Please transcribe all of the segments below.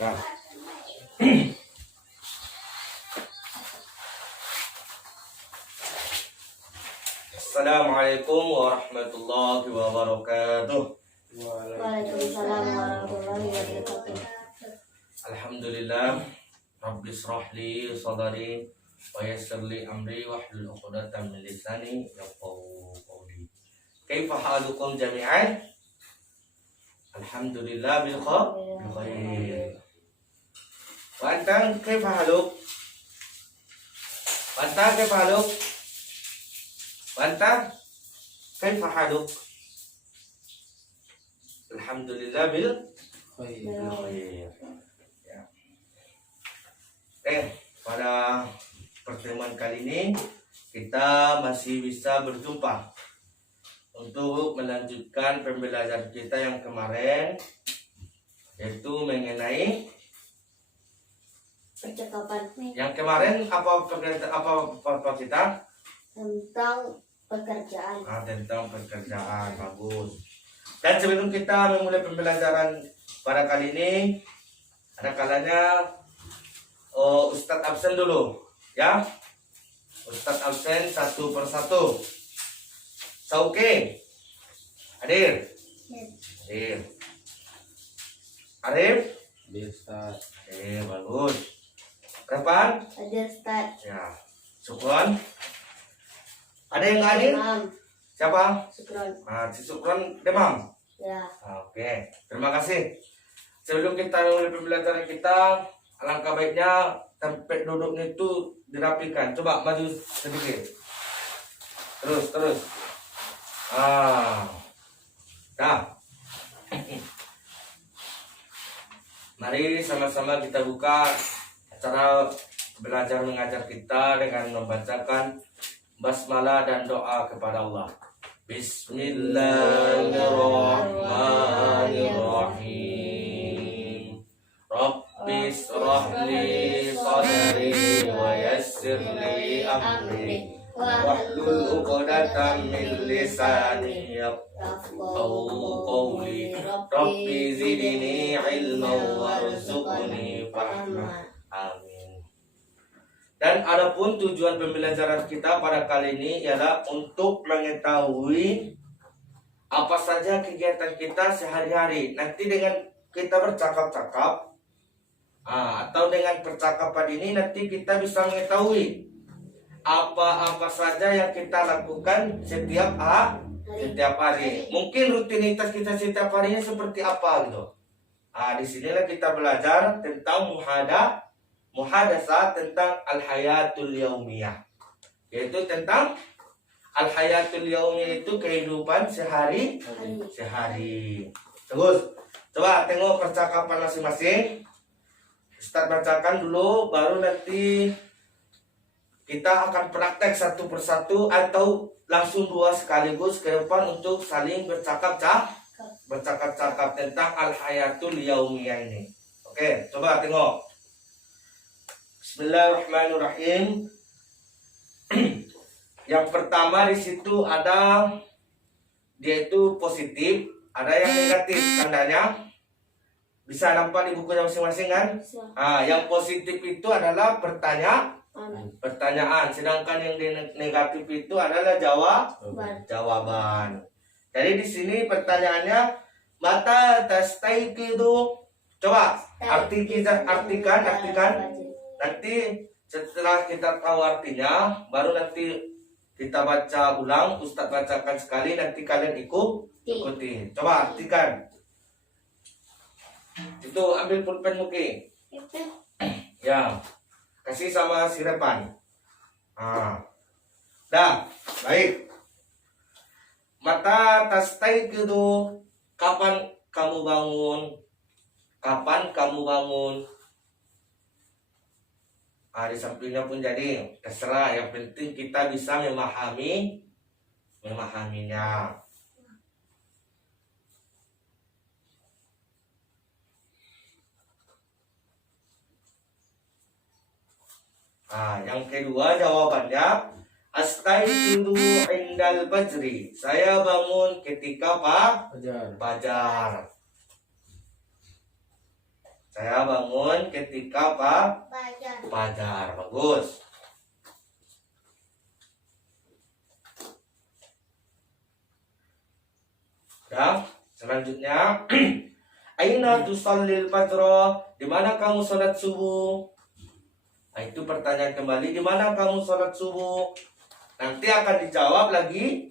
Nah. Assalamualaikum warahmatullahi wabarakatuh. Waalaikumsalam warahmatullahi wabarakatuh. Alhamdulillah. Rabbi shrah li sadri wa yassir li amri wahlul 'uqdatam min lisani yafqahu qawli. Kaifa halukum jami'an? Alhamdulillah bil khair. Wa anta kaifa haluk? Wa anta kaifa haluk? Wa anta kaifa haluk? Alhamdulillah bil khair. Ya. Pada pertemuan kali ini kita masih bisa berjumpa untuk melanjutkan pembelajaran kita yang kemarin, yaitu mengenai Percakapan yang kemarin apa kita tentang pekerjaan. tentang pekerjaan. Bagus. Dan sebelum kita memulai pembelajaran pada kali ini, ada kalanya Ustadz absen dulu, ya. Ustadz absen satu persatu. Sauke, hadir. Hadir. Arif, Bisa. bagus. Kapan? Hadir Ustaz. Ya. Sukron. Ada yang nggak hadir? Imam. Siapa? Sukron. Si Sukron demam. Ya. Oke, terima kasih. Sebelum kita mulai pembelajaran kita, alangkah baiknya tempat duduknya itu dirapikan. Coba maju sedikit. Terus. Dah. Mari sama-sama kita buka acara belajar mengajar kita dengan membacakan basmalah dan doa kepada Allah. Bismillahirrahmanirrahim. Rabbis rahli sadri wa yassir li amri wahlul 'uqdatam min lisani yafqahu qawli. Rabbi zidni ilman warzuqni fahma. Amin. Dan adapun tujuan pembelajaran kita pada kali ini ialah untuk mengetahui apa saja kegiatan kita sehari-hari. Nanti dengan kita bercakap-cakap atau dengan percakapan ini nanti kita bisa mengetahui apa-apa saja yang kita lakukan setiap hari. Mungkin rutinitas kita setiap harinya seperti apa gitu. Di sinilah kita belajar tentang muhadasah tentang al-hayatul yaumiyah, yaitu tentang al-hayatul yaumiyah itu kehidupan sehari. Terus coba tengok percakapan masing-masing. Ustaz bacakan dulu, baru nanti kita akan praktek satu persatu atau langsung dua sekaligus ke depan untuk saling bercakap-cakap tentang al-hayatul yaumiyah ini. Oke, coba tengok. Bismillahirrahmanirrahim. Yang pertama di situ ada, dia itu positif, ada yang negatif tandanya. Bisa nampak di bukunya masing-masing kan? Yang positif itu adalah pertanyaan, sedangkan yang negatif itu adalah jawaban. Jadi di sini pertanyaannya, mata tastaiqidu. Coba artikan. Nanti setelah kita tahu artinya, baru nanti kita baca ulang. Ustaz bacakan sekali, nanti kalian ikuti. Coba artikan. Itu ambil pulpen Muki. Ya. Kasih sama sirepan. Dah, baik. Mata tastaiqidu. Kapan kamu bangun? Di sampingnya pun jadi terserah, yang penting kita bisa memahaminya. Yang kedua jawabannya, astaiqidu indal fajri. Saya bangun ketika fajar. Saya bangun ketika Fajar. fajar. Bagus. Ya, selanjutnya aina tusallil fajr? Di mana kamu sholat subuh? Nah, itu pertanyaan kembali, di mana kamu sholat subuh? Nanti akan dijawab lagi,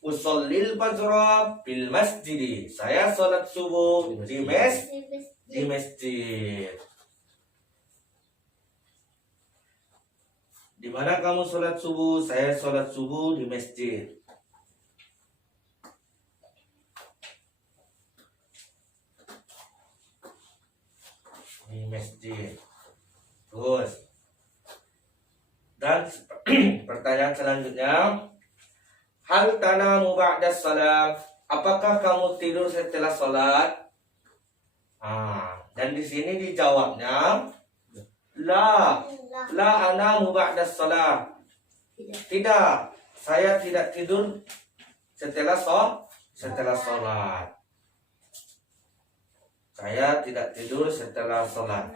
usallil fajr fil masjid. Saya sholat subuh di masjid. Di mana kamu sholat subuh? Saya sholat subuh di masjid. Di masjid. Terus. Dan pertanyaan selanjutnya, hal tanamu ba'da salat? Apakah kamu tidur setelah salat? Dan di sini dijawabnya, la anamu ba'da salat. Tidak, saya tidak tidur setelah salat. Saya tidak tidur setelah salat.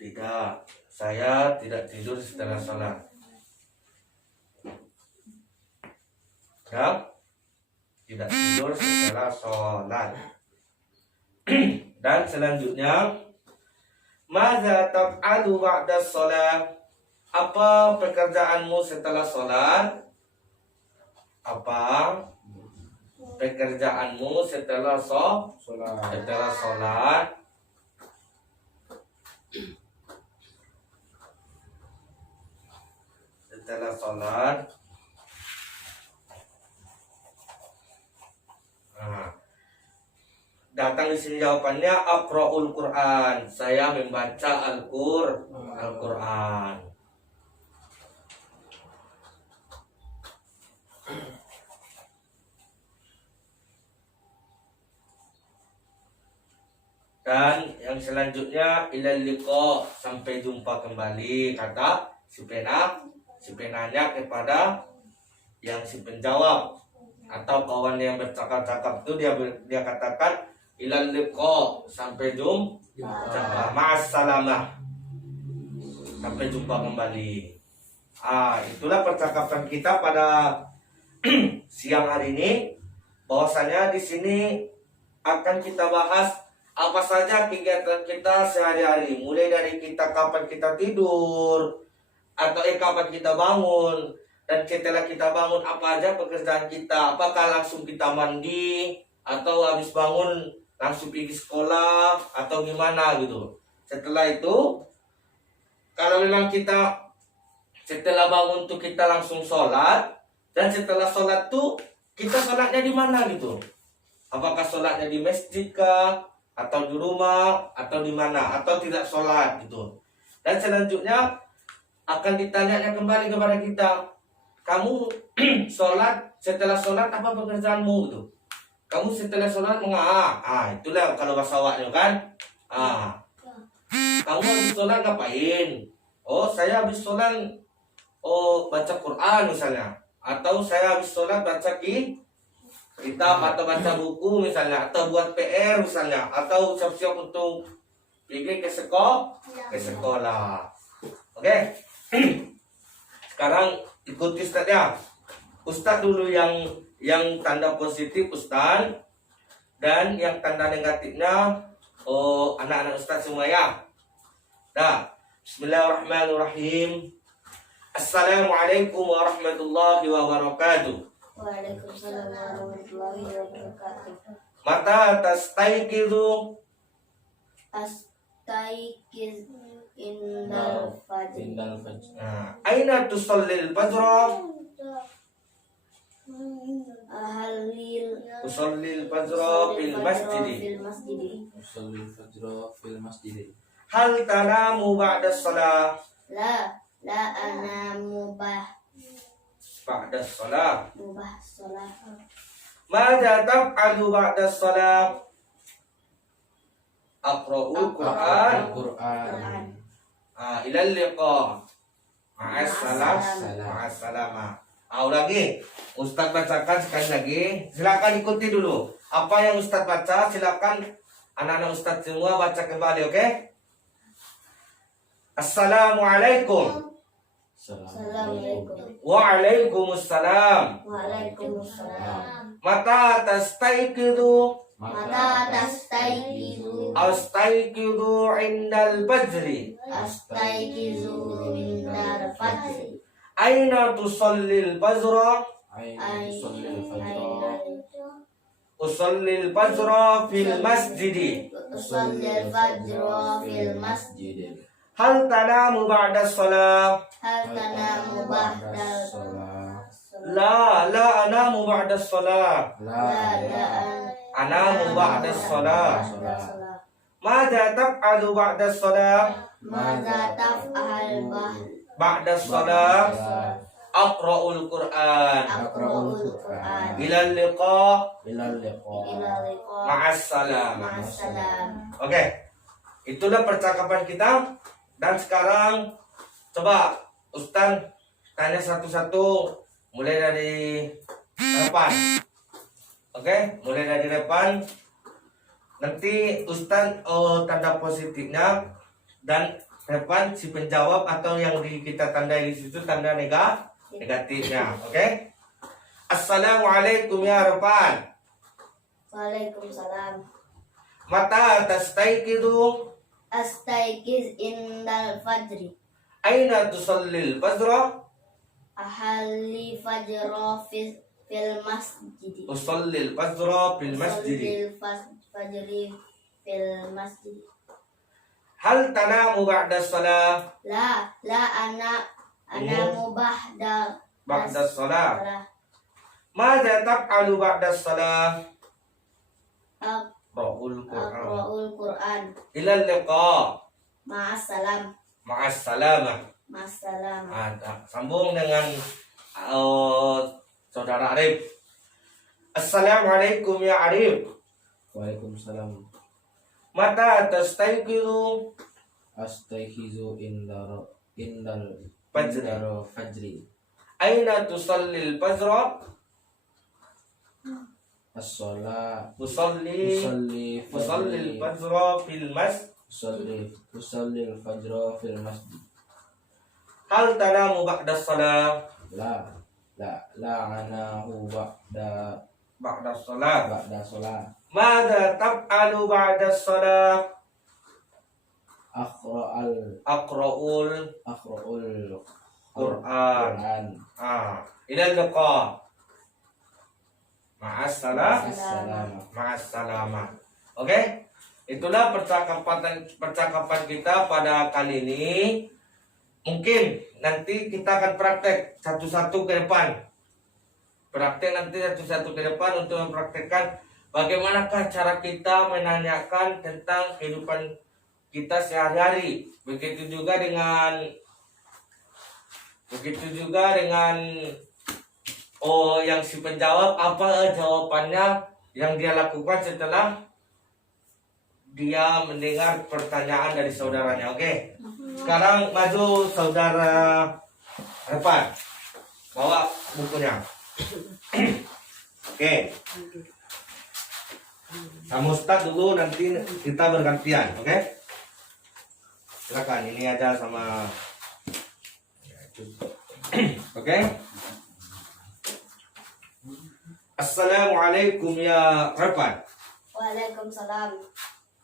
Tidak, saya tidak tidur setelah salat. Ya, tidak tidur setelah salat. Dan selanjutnya, madza taf'alu ba'da salat? Apa pekerjaanmu setelah salat? Apa pekerjaanmu setelah salat? Setelah salat, datang di sini jawabannya, aqra'ul Quran. Saya membaca Al-Quran. Dan yang selanjutnya, ilal liqa, sampai jumpa kembali, kata si penanya kepada yang si penjawab atau kawan yang bercakap-cakap itu, dia katakan ilal liqa, sampai jumpa, ma'assalamah, sampai jumpa kembali. Itulah percakapan kita pada siang hari ini. Bahwasanya di sini akan kita bahas apa saja kegiatan kita sehari-hari, mulai dari kita kapan kita tidur atau kapan kita bangun, dan setelah kita bangun apa aja pekerjaan kita, apakah langsung kita mandi atau habis bangun langsung pergi sekolah atau gimana gitu. Setelah itu, kalau memang kita setelah bangun tuh kita langsung sholat, dan setelah sholat tuh kita sholatnya di mana gitu, apakah sholatnya di masjid kah, atau di rumah, atau di mana, atau tidak sholat gitu. Dan selanjutnya akan ditanya kembali kepada kita, kamu sholat, setelah sholat apa pekerjaanmu gitu. Kamu setelah sholat itulah kalau bahasa awaknya kan. Kamu habis sholat ngapain? Oh, saya habis sholat baca Quran misalnya, atau saya habis sholat baca kitab atau baca buku misalnya, atau buat PR misalnya, atau siap-siap untuk pergi ke sekolah. Oke. Sekarang ikuti Ustaz ya. Ustaz dulu yang tanda positif Ustaz, dan yang tanda negatifnya anak-anak Ustaz semua ya. Bismillahirrahmanirrahim. Assalamualaikum warahmatullahi wabarakatuh. Waalaikumsalam warahmatullahi wabarakatuh. Mata tastaiqizu? Astaiqiz indal fajr. Aina tusallil fajr? Usallil fajr fil masjid. Hal tanamu ba'da salat? La anamu Ba'da salat. salat. Mada taf'alu ba'da salat? Aqra'ul Quran. Ilal liqa. Ma'assalam. Ma'assalam. Lagi. Ustaz bacakan sekali lagi. Silakan ikuti dulu. Apa yang Ustaz baca, silakan anak-anak Ustaz semua baca kembali, oke? Assalamualaikum. Assalamualaikum. Waalaikumsalam. Waalaikumsalam. Mata tastaiqidu. Mata tastaiqizu. Astaiqidu indal fajri. Astaiqizu indal fajri. Aina tusallil fajra? Usallil fajra fil masjidi. Usallil fajra fil masjid. Hal tanamu ba'da shalah? Hal tanamu ba'da La anamu ba'da shalah. Anamu ba'da shalah. Mada taf'alu ba'da shalah? Mada taf'al Ba'da shalah aqra'ul Qur'an. Aqra'ul Qur'an. Ilal liqa. Ila liqa. Ma'assalam. Ma'assalam. Oke. Itulah percakapan kita. Dan sekarang coba Ustaz tanya satu-satu mulai dari depan. Oke, mulai dari depan. Nanti Ustaz tanda positifnya dan depan si penjawab atau yang kita tandai di situ tanda negatifnya. Oke? Assalamualaikum ya Repan. Waalaikumsalam. Mata tastaiqidu. Astaiqiz indal fajri. Aina tusallil fajra? Ahalli fajra fil masjid. Usallil fajra fil masjid. Usallil fajri fil masjid. Hal tanamu ba'da shalah? La ana mubahda Ba'da shalah. Mada taf'alu ba'da shalah? Qra'ul Qur'an. Aqra'ul Qur'an. Ilal liqa. Ma'assalam. Ma'assalamah. Ma'assalam. Sambung dengan saudara Arif. Assalamualaikum ya Arif. Waalaikumsalam. Mata tastaiqizu? Astaiqizu indal Fajri. fajri. Aina tusallil fajra? As-shalah Usallil fajra fil masjid. Usallil fajra fil masjid. Hal tanamu ba'da shalah? La anahu Ba'da shalah. ba'da shalah. Mada taf'alu ba'da shalah? Aqra'ul Qur'an. Quran. Ilal liqa. Ma'assalam. Ma'assalamah. Oke? Itulah percakapan kita pada kali ini. Mungkin nanti kita akan praktek satu-satu ke depan. Praktek nanti satu-satu ke depan untuk mempraktekkan bagaimanakah cara kita menanyakan tentang kehidupan kita sehari-hari. Begitu juga dengan yang si penjawab apa jawabannya yang dia lakukan setelah dia mendengar pertanyaan dari saudaranya. Oke. Sekarang maju saudara Repan. Bawa bukunya. Oke. Sama Ustaz dulu, nanti kita bergantian, oke? Silakan, ini aja sama oke? Assalamualaikum ya Repan. Waalaikumsalam.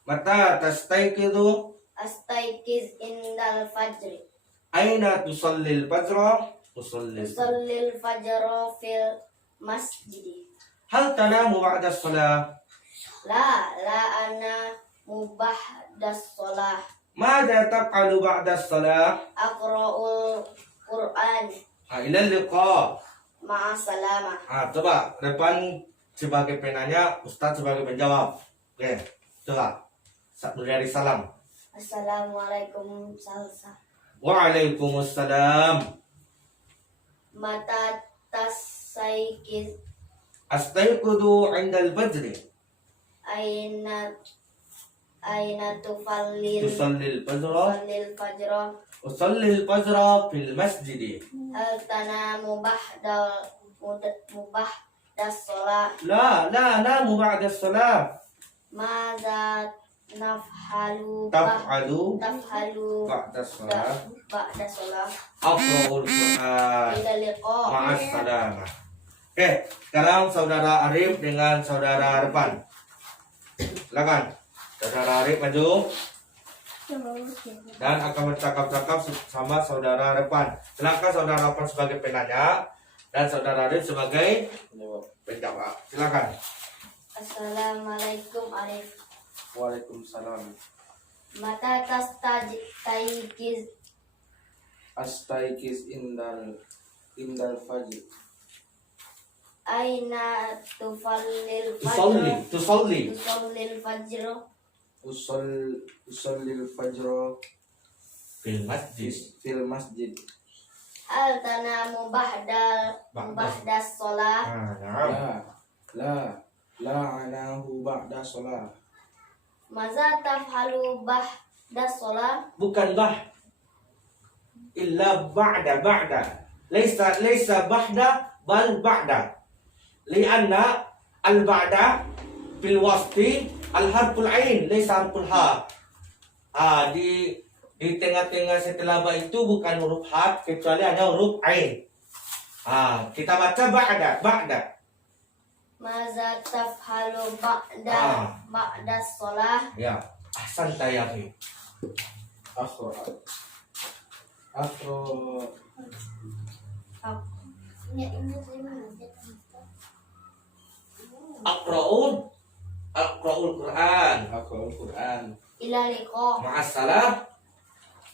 Mata tastaiqidu? Astaiqiz indal fajri. Aina tusallil fajra? Usallil fajra fil masjid. Hal tanamu ba'da shalah? La ana mubahda shalah. Mada taf'alu ba'da shalah? Aqra'ul Qur'an. Ilal liqa. Ma'assalamah. Coba Repan sebagai penanya, Ustaz sebagai penjawab. Oke, coba. Mulai dari salam. Assalamualaikum salsa. Waalaikumsalam. Mata tasaiqiz Astaiqudu indal fajri. aina aina tufallil Tusallil fajra. tufallil fajra Usallil fajra fil masjid. hal tanamu ba'da sholat La namu ba'da salat. madza nafhalu Taf'alu tafhalu ba'da salat. ba'da sholat Aqra'ul Qur'an. ila liqa Ma'as salamah. Oke, sekarang saudara Arif dengan saudara Repan. Silakan. Saudara Arif maju dan akan bercakap-cakap sama saudara Repan. Silakan saudara Repan sebagai penanya dan saudara Arif sebagai penjawab. Silakan. Assalamualaikum Arif. Waalaikumsalam. Mata tastayqiz Astaikis indal fajr. aina tufallil Tusalli, fajr tusalli. tusallil fajr Usallil fajr Fil masjid. fil masjid. hal tanamu ba'da sholat Nah, La anahu ba'da sholat. maza tafhalu ba'da sholat bukan illa ba'da. Laisa ba'da bal ba'da. Lianna al ba'da fil wasti al harful ain laisa harful ha. Di tengah-tengah setelah ba itu bukan huruf ha kecuali hanya huruf ain. Kita baca ba'da. maza tafhalu ba'da sholat Ya, ahsan tayafi. Akhro Aqra'ul Quran. Akhroul Quran. ila liqa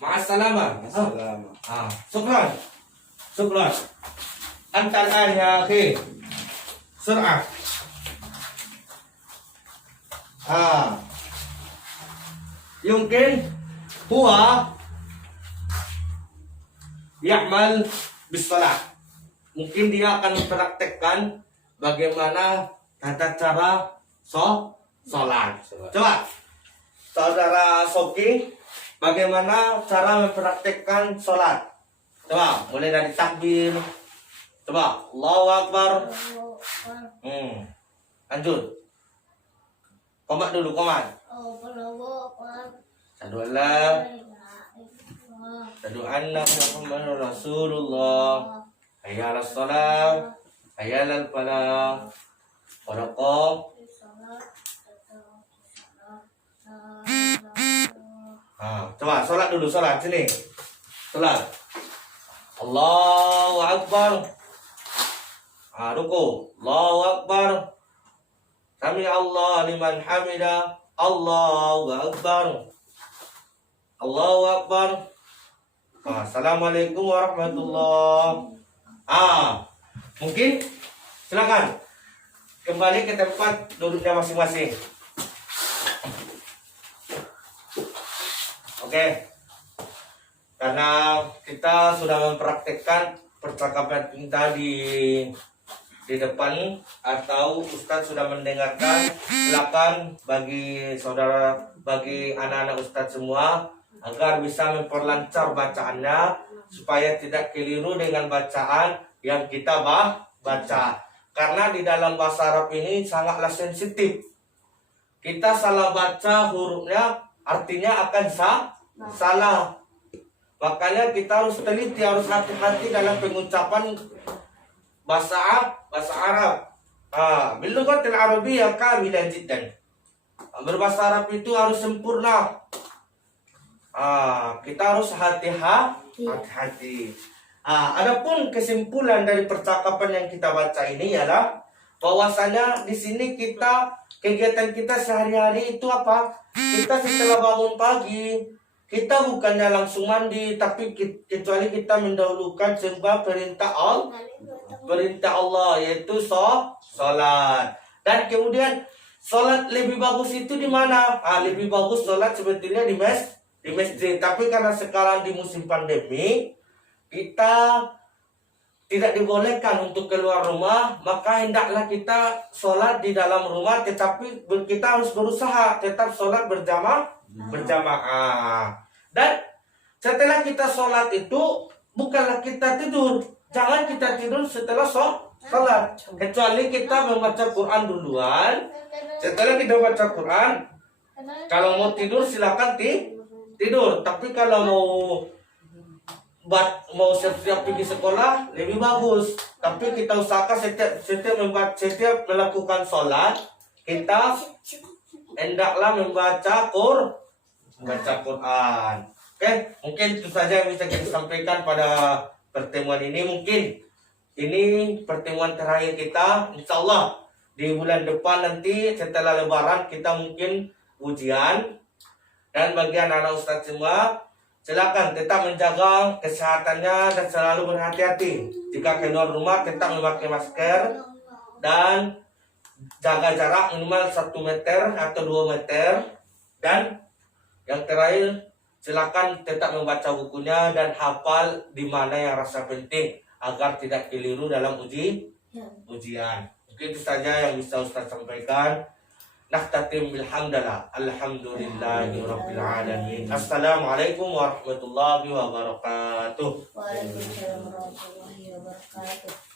Ma'assalamah. Assalamu. Syukran. Anta al-an ya akhi. Sur'ah. Yumkin huwa ya'mal bis-shalah. Mungkin dia akan mempraktekkan bagaimana tata cara sholat. Coba, saudara Soki, bagaimana cara mempraktekkan sholat? Coba, mulai dari takbir. Coba, Allahu Akbar. Lanjut. Komat dulu, komat. Asyhadu an la asyhadu anna Muhammadar Rasulullah. Hayya 'alas shalah, hayya 'alal falah. Qaraqa. Coba sholat dulu, sholat sini. Sholat. Allahu Akbar. Ruku. Allahu Akbar. Sami Allah liman hamida. Allahu Akbar. Allahu Akbar. Assalamualaikum warahmatullahi. Mungkin silakan kembali ke tempat duduknya masing-masing. Oke. Karena kita sudah mempraktekkan percakapan kita di depan atau Ustadz sudah mendengarkan, silakan bagi saudara, bagi anak-anak Ustadz semua agar bisa memperlancar bacaannya supaya tidak keliru dengan bacaan yang kita baca. Karena di dalam bahasa Arab ini sangatlah sensitif. Kita salah baca hurufnya artinya akan salah. Makanya kita harus teliti, harus hati-hati dalam pengucapan bahasa Arab. Bilughatil Arabiyyah kamilah jiddan. Berbahasa Arab itu harus sempurna. Kita harus hati-hati. Adapun kesimpulan dari percakapan yang kita baca ini ialah bahwasanya di sini kegiatan kita sehari-hari itu apa? Kita setelah bangun pagi, kita bukannya langsung mandi, tapi kecuali kita mendahulukan sembah perintah Allah, yaitu sholat. Dan kemudian sholat lebih bagus itu di mana? Lebih bagus sholat sebetulnya di masjid. Tapi karena sekarang di musim pandemi, kita tidak dibolehkan untuk keluar rumah, maka hendaklah kita sholat di dalam rumah, tetapi kita harus berusaha tetap sholat berjamaah. Dan setelah kita sholat itu, bukanlah kita tidur. Jangan kita tidur setelah sholat. Kecuali kita membaca Quran duluan. Setelah kita baca Quran, kalau mau tidur silakan tidur. Tapi kalau mau siap-siap pergi sekolah lebih bagus. Tapi kita usahakan setiap melakukan sholat, kita hendaklah membaca Quran. Oke, mungkin itu saja yang bisa kita sampaikan pada pertemuan ini. Mungkin ini pertemuan terakhir kita. Insya Allah di bulan depan nanti setelah Lebaran kita mungkin ujian. Dan bagi anak-anak Ustadz semua, silakan tetap menjaga kesehatannya dan selalu berhati-hati. Jika keluar rumah tetap memakai masker dan jaga jarak minimal 1 meter atau 2 meter. Dan yang terakhir, silakan tetap membaca bukunya dan hafal di mana yang rasa penting agar tidak keliru dalam ujian. Mungkin itu saja yang bisa Ustaz sampaikan. Nahtatim bilhamdalillah. Alhamdulillahi rabbil alamin. Assalamualaikum warahmatullahi wabarakatuh. Waalaikumsalam warahmatullahi wabarakatuh.